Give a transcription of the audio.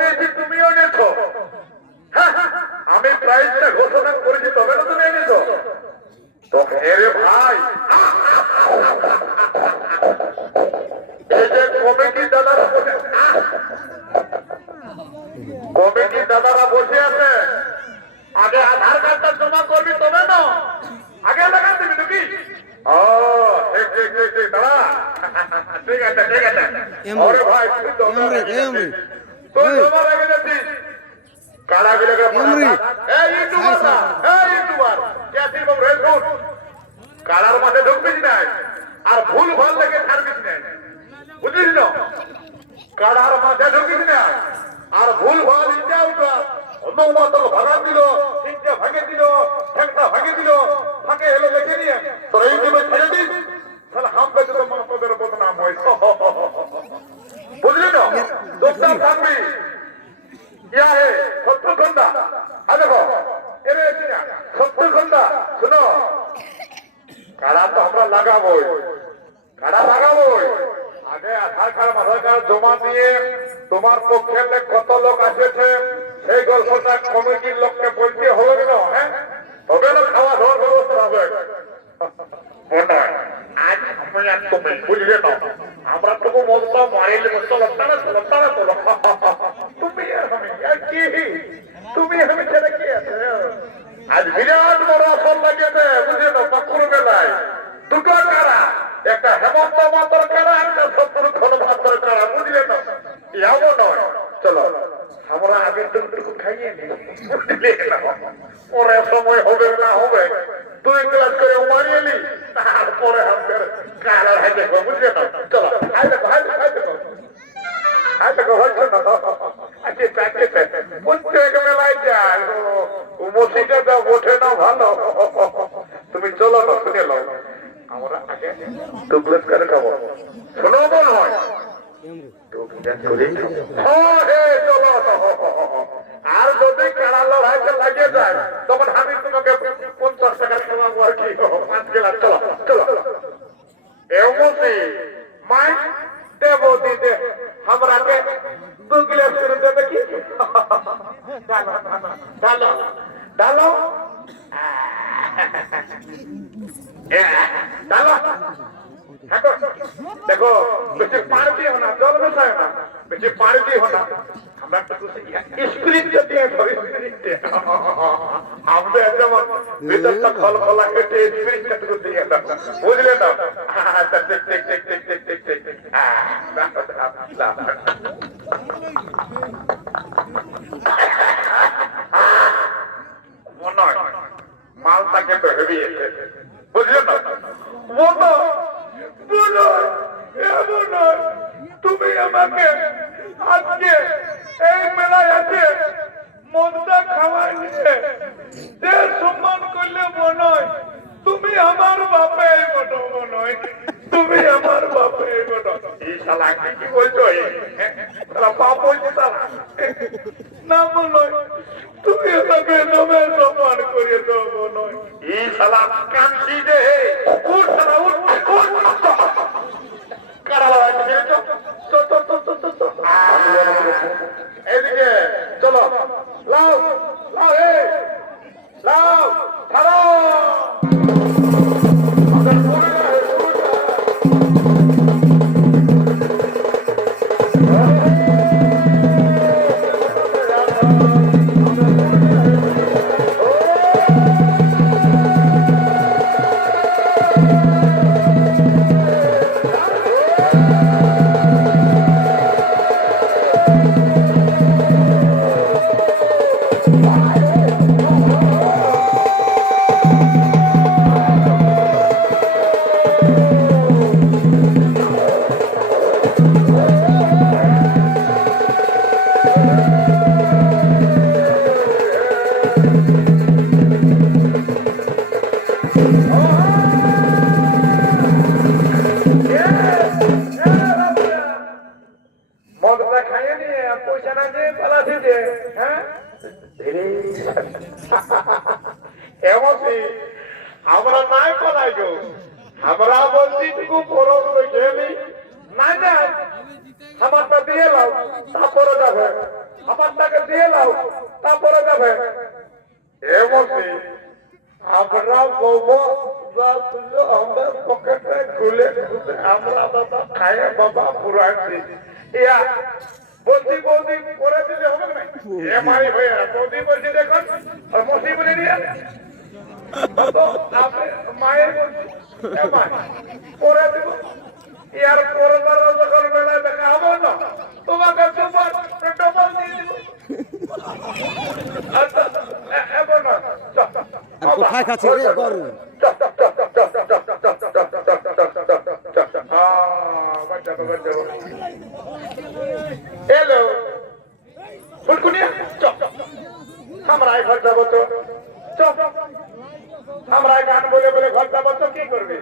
নিয়েছি তুমিও নিয়েছো। হ্যাঁ, আমি প্রাইসটা ঘোষণা করেছি তবে না তুমি এনেছো। তো এরে ভাই। এই যে কমিটি দাদারা বসে কমিটি দাদারা বসে আছে। আগে আধার কার্ডটা জমা করবি তবে না আগে লাগা দিবি নাকি? ও ঠিক ঠিক ঠিক ঠিক দাদা ঠিক আছে ঠিক আছে। ওরে ভাই কারার মাঠে ঢুকবিস নাই? আর ভুল ভালো লেগে ছাড়বিস নাই? বুঝলিস না? কারার আর ভুল ভালো ইটা উঠা। অন্য মতন ভাগা দিল ইটা ভাঙে দিল তারা চলো তারা চলো তুমি আমি কি তুমি আমি ছেড়ে কি আছে আজ বিরাট বড় আসর লাগিয়েছে বুঝলে না পাকুর মেলায় দুটো কারা একটা হেমন্ত মাতর কারা একটা শত্রু ঘন ভাতর কারা বুঝলে না এমন নয় চলো আমরা আগে টুকটুকু খাইয়ে নি বুঝলে না পরে সময় হবে না হবে দুই গ্লাস করে মারিয়ে নি তারপরে আমাদের কারা দেখো বুঝলে না চলো হাই দেখো চলো না শুনে নাও আমরা আগে দু গ্লাস করে খাবো শোনো বল হয় হ্যাঁ, হে, চলো। আর যদি কেনা লড়াইতে লাগিয়ে যায় তখন আমি তোমাকে পঞ্চাশ টাকা খাওয়াবো আর কি পাঁচ গেলাম চলো চলো এমনি মাই দেব দিতে हमराके दो गिलास করে দেবে কি ডালো ডালো ডালো ডালো দেখো বেশি দিও না জল মেশায় না বেশি দিও না। আমরা তো ঠিক ঠিক হ্যাঁ দাও, দাও, দাও। মনে হয় মালটাকে তো হেভি এসেছে বুঝলে না বলো বলো এমন নয় তুমি আমাকে। আজকে এই মেলায় আছে মনটা খাওয়াই নিয়ে যে সম্মান করলে মনে তুমি আমার বাপে বটো মনে তুমি আমার বাপে বটো এই শালা কি বলছো? শালা, বাপ বলছে শালা না মনে তুমি আমাকে দমে সম্মান করে দাও মনে হয় এই শালা কাঞ্চি দে উঠ, শালা, উঠ। আমরা নাই পালাই গো। আমরা বলছি টুকু পরব গেলি নাই নাই আমারটা দিয়ে লাও তারপরে যাবে। আমারটাকে দিয়ে লাও তারপরে যাবে। বলব, যা আমরা পকেটে খুলে আমরা খায় বাবা ইয়া, বলছি বলছি করে দিলে হবে না? এমআই হয়ে, বৌদি বলছি, দেখুন মসি বলে দিয়ে মায়ের করে দিব ইয়ার করবার যখন বেলায় দেখা হবে না তোমাকে সুপার ডবল দিয়ে দিব আচ্ছা চল, চল, চল। কোথায় খাচ্ছে রে গরু হ্যালো ফুলকুনিয়া আমরা ঘর যাব তো আমরা গান বলে বলে ঘণ্টা বছর কি করবে?